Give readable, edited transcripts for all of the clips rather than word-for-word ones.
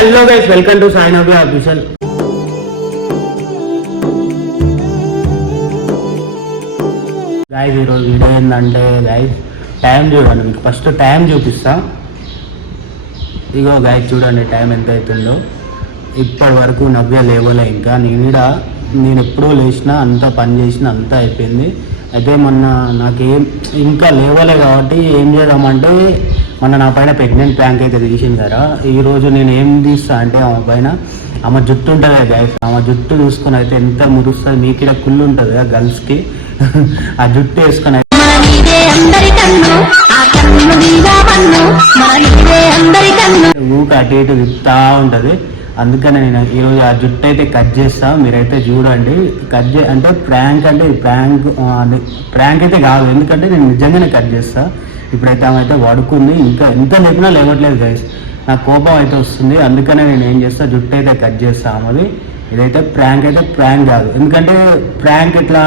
Hello guys, welcome to Sai Navya official. Guys ఈరోజు video ఏంటంటే guys time చూడండి, మీకు ఫస్ట్ టైం చూపిస్తా. ఇగో గైస్ చూడండి టైం ఎంత అవుతుందో. ఇప్పటి వరకు నవ్య లేవలే ఇంకా. నేను ఎప్పుడో లేచినా, అంతా పని చేసిన అంతా అయిపోయింది. అయితే మొన్న నాకేం ఇంకా లేవలే కాబట్టి ఏం చేద్దామంటే మొన్న నా పైన ప్రెగ్నెంట్ ప్యాంక్ అయితే తీసింది కదా. ఈరోజు నేను ఏం తీస్తా అంటే ఆమె జుట్టు ఉంటుంది కదా గైస్, ఆమె జుట్టు చూసుకొని అయితే ఎంత మురుస్తుంది. మీకు ఇక్కడ కుళ్ళు ఉంటుంది కదా గర్ల్స్కి, ఆ జుట్టు వేసుకొని అయితే ఊక అటు ఇటు తిప్పుతా ఉంటుంది. అందుకని నేను ఈరోజు ఆ జుట్టు అయితే కట్ చేస్తా, మీరైతే చూడండి. అంటే ప్రాంక్ అంటే ప్రాంక్ అయితే కాదు, ఎందుకంటే నేను నిజంగానే కట్ చేస్తా. ఇప్పుడైతే ఆమె అయితే పడుకుంది, ఇంకా ఎంత లేపినా లేవట్లేదు గైస్. నాకు కోపం అయితే వస్తుంది, అందుకనే నేను ఏం చేస్తా, జుట్టు అయితే కట్ చేస్తా ఆమెది. ఇదైతే ప్రాంక్ కాదు, ఎందుకంటే ప్రాంక్ ఎట్లా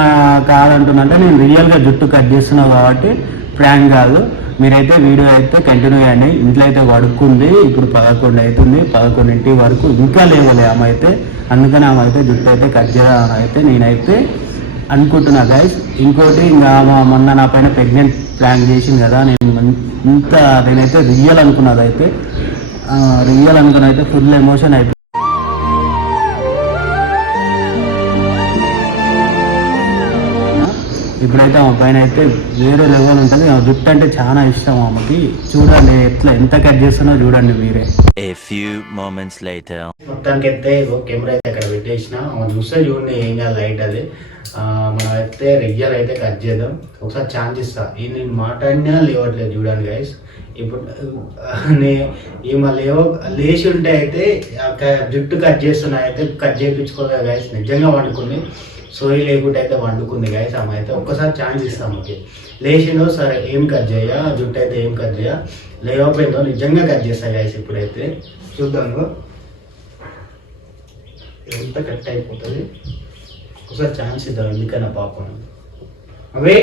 కాదంటుందంటే నేను రియల్గా జుట్టు కట్ చేస్తున్నా కాబట్టి ప్రాంక్ కాదు. మీరైతే వీడియో అయితే కంటిన్యూ చేయండి. ఇంట్లో అయితే పడుకుంది, ఇప్పుడు 11 అవుతుంది. 11 వరకు ఇంకా లేవలే ఆమె అయితే. అందుకని ఆమె అయితే జుట్టు అయితే కట్ చేయాలని అయితే నేనైతే అనుకుంటున్నా గైస్. ఇంకోటి ఇంకా మొన్న నా పైన ప్రెగ్నెంట్ ప్లాన్ చేసింది కదా, నేనైతే రియల్ అనుకున్నది అయితే ఫుల్ ఎమోషన్ అయిపోయింది. ఇప్పుడైతే ఆమె పైన అయితే వేరే లెవెల్ ఉంటుంది. ఆ జుట్టు అంటే చాలా ఇష్టం ఆమెకి. చూడండి ఎంత కట్ చేస్తున్నా చూడండి మీరే. మొత్తానికి అయితే కెమెరా అయితే అక్కడ పెట్టేసిన, చూస్తే చూడండి ఏం కాదు లైట్ అది. మనం అయితే రియల్ అయితే కట్ చేద్దాం. ఒకసారి ఛాన్స్ ఇస్తా. ఈ నేను మాట్లాడినా లేవట్లేదు చూడండి గైస్. ఇప్పుడు ఈమె లేచి ఉంటే అయితే జుట్టు కట్ చేస్తున్నా అయితే కట్ చేయించుకోలేదు గైస్. నిజంగా వండుకుంది, సోయి లేకుండా అయితే వండుకుంది గైస్. ఆమె అయితే ఒక్కసారి ఛాన్స్ ఇస్తాం. ఓకే లేచిందో సరే ఏం కట్ చేయ, జుట్టు అయితే ఏం కట్ చేయ, లేకపోయిందో నిజంగా కట్ చేస్తా గైస్. ఇప్పుడైతే చూద్దాము ఎంత కట్ అయిపోతుంది. ఒకసారి ఛాన్స్ ఇద్దాం, ఎందుకన్నా పాపం. అవే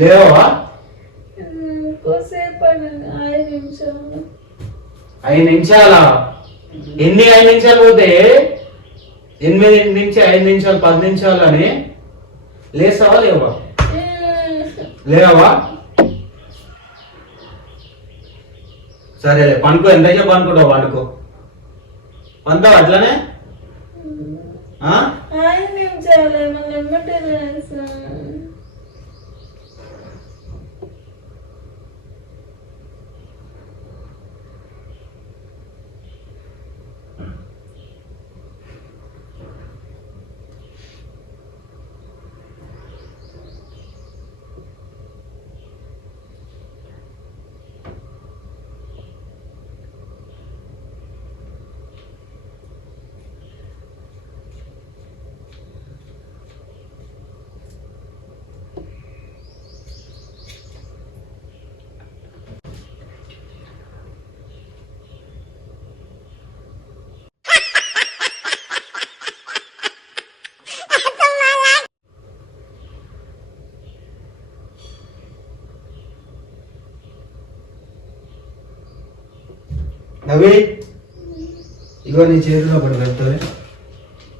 లేవా 5 నిమిషాలా? ఎన్ని 5 నిమిషాలు పోతే 8 నుంచి 5 నిమిషాలు 10 నిమిషాలు అని లేస్తావా? లేవా? సరేలే పనుకో. ఎంతసేపు పనుకుంటావు? పనుకో. పంతావు అట్లనే. నవ్వి ఇగో నీ చేతిలో ఒకటి పెడతావే,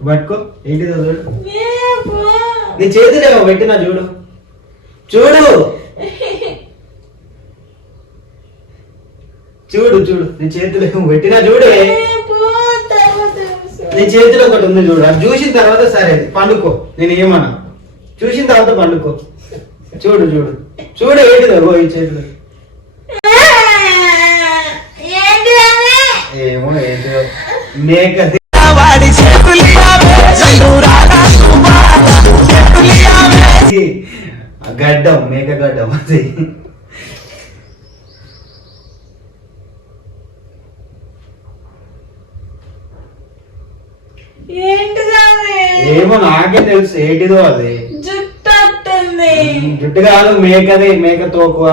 పట్టుకో. ఏంటి చూడు, నీ చేతిలో పెట్టినా చూడు. చూడు చూడు చూడు నీ చేతిలో పెట్టినా చూడే. నీ చేతిలో ఒకటి ఉంది చూడు. అది చూసిన తర్వాత సరే పండుకో. నేను ఏమన్నా చూసిన తర్వాత పండుకో. చూడు చూడు చూడు ఏంటిదో ఈ చేతిలో. ఏమో ఏంటో మేక గడ్డం, మేక గడ్డం అది. ఏమో నాకే తెలుసు ఏంటిదో అది. జుట్టు కాదు, మేకది, మేక తోకువ.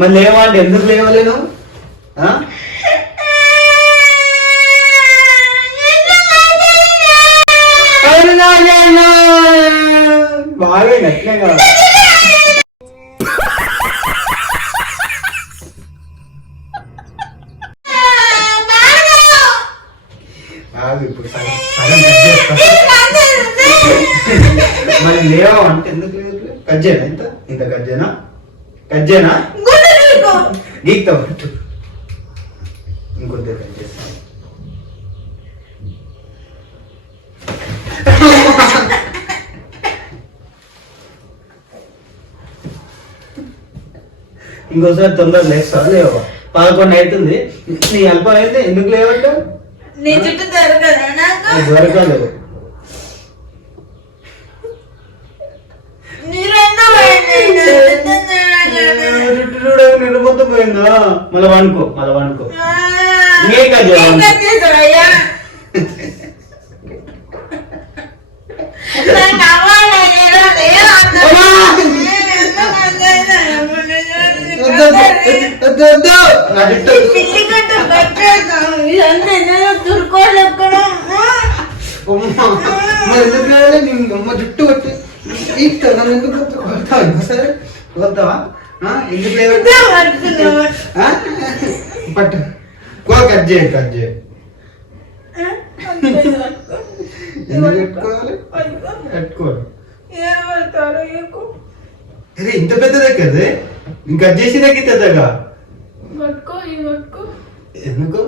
మళ్ళీ లేవంటే ఎందుకు లేవలేను? బాగా గట్లే కాదు. ఇప్పుడు మరి లేవా అంటే ఎందుకు లేదు? కజ్జేనా ఇంత కజ్జేనా గీక్తా పట్టు ఇంకొద్ది కట్ చేస్తా. ఇంకోసారి తొందరగా లేస్తా లేవా? 11 అవుతుంది. నీ అల్పం అయితే ఎందుకు లేవంట? దొరకలేదు. నిలబొద్దు పోయిందా? మళ్ళీ వండుకో జుట్టు కొట్టి సరే వద్దావా? ఎందుకు లేదు పట్టు కట్ చేయ పెట్టుకోవాలి. ఇంత పెద్దదే కదా ఇంకా కట్ చేసి తగ్గితుందగా ఎందుకు?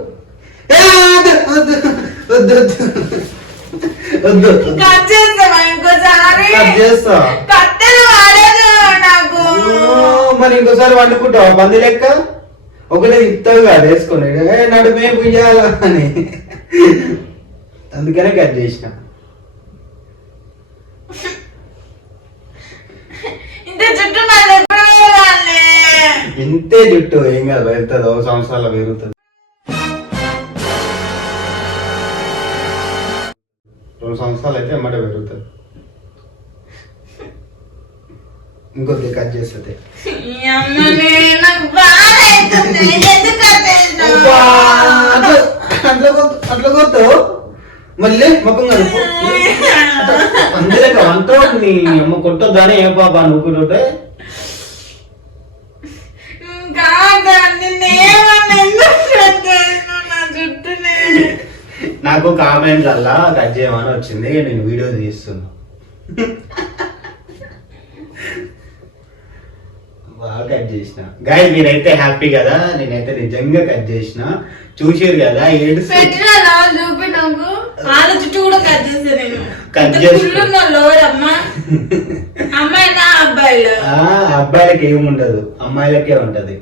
మరి ఇంకోసారి వండుకుంటావా? పంది లెక్క ఒకటే ఇస్తావు కాదు వేసుకొని నడుమే పుయ్యాల అని, అందుకనే కట్ చేసిన. ఇంతే జుట్టు ఏం కాదు, వెళ్తుంది 1 సంవత్సరాలు పెరుగుతుంది. 2 సంవత్సరాలు అయితే ఎమ్మటే పెరుగుతుంది. ఇంకొద్ది కట్ చేస్తుంది. అట్లా కొత్తావు మళ్ళీ ముఖం కలుపు. అందులో అంతా నీ అమ్మ కొట్టొద్దానే ఏ పాప నువ్వుకుంటుంటే నాకు కామెంట్లల్లా కట్ చేయమని వచ్చింది, నేను వీడియో తీస్తున్నా. బాగా కట్ చేసిన గాయస్, మీరైతే హ్యాపీ కదా? నేనైతే నిజంగా కట్ చేసిన, చూసారు కదా? అబ్బాయిలకి ఏముంటదు, అమ్మాయిలకే ఉంటది.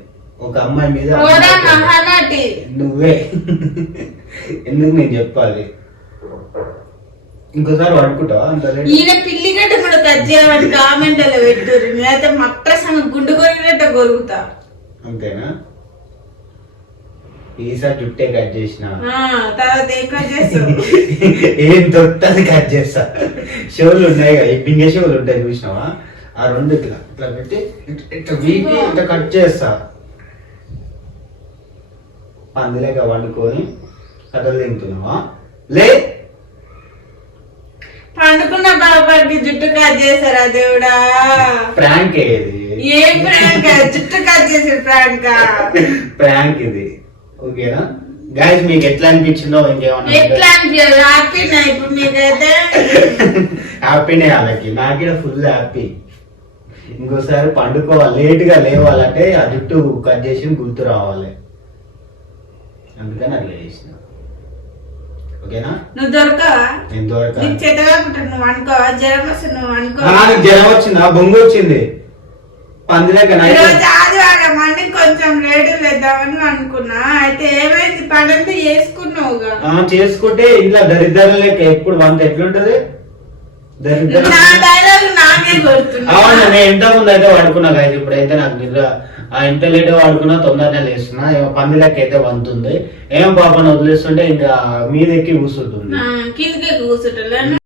ఒక అమ్మాయి మీద నువ్వే ఎందుకు నేను చెప్పాలి? ఇంకోసారి పడుకుంటావా? ఈయన పిల్లి గడ్డ కూడా కట్ చేయమని కామెంట్ లో పెట్టారు. నేనైతే మట్రసంగా గుండు కొరిగినట్ట కొరుగుతా. అంతేనా? ఈసారి జుట్టే కట్ చేసిన తర్వాత ఏం కట్ చేస్తావు? ఏం దొరుకుతుంది కట్ చేస్తా. షోలు ఉన్నాయి కదా, ఈ పింగే షోలు ఉంటాయి చూసినావా? ఆ 2 ఇట్లా పెట్టి ఇట్లా వీపి ఇట్లా కట్ చేస్తా. పందిలేక వండుకొని కథలు తింటున్నావా? లే పండుకున్న బాబాకి జుట్టు కట్ చేశారా దేవుడా? ప్రాంక్ ఏది? ఏ ప్రాంక్? జుట్టు కట్ చేసారు ప్రాంక్. ప్రాంక్ ఇది, ఓకేనా గైస్? మీకు ఎట్లా అనిపించిందో ఇంకేమన్నా? ఎట్లా అనిపించారు? హ్యాపీనా ఇప్పుడు మీకైతే? హ్యాపీనే వాళ్ళకి, నాకు ఫుల్ హ్యాపీ. ఇంకోసారి పండుకోవాలి, లేట్ గా లేవాలంటే ఆ జుట్టు కట్ చేసి గుర్తు రావాలి, అందుకని అట్లా చేసిన. ఓకేనా? నువ్వు దొరకవా? నేను దొరక. నీకు చెత్తగా నువ్వు అనుకోవా? జ్వరం వస్తే నువ్వు అనుకో. నాకు జ్వరం వచ్చిందా? బొంగు వచ్చింది. పందిలేక ఆదివారం అని కొంచెం లేట్ లేద్దామని అనుకున్నా. అయితే ఏమైంది? పనంతా చేసుకున్నావుగా. చేసుకుంటే ఇంట్లో దరిద్రం లేక ఎప్పుడు వంట ఎట్లుంటది? దరిద్రం. నా డైలాగ్ నాకే గుర్తున్నా. అవును, నేను ఇంత ముందు అయితే పడుకున్నా కదా, ఇప్పుడైతే నాకు నిద్ర ఎంత లేట్ వాడుకున్నా తొందరనే లేస్తున్నా. పందిలకి అయితే వంతుంది. ఏం పాపను వదిలేస్తుంటే ఇంకా మీదెక్కి కూర్చుంటుంది. కిందకి కూర్చుంటా.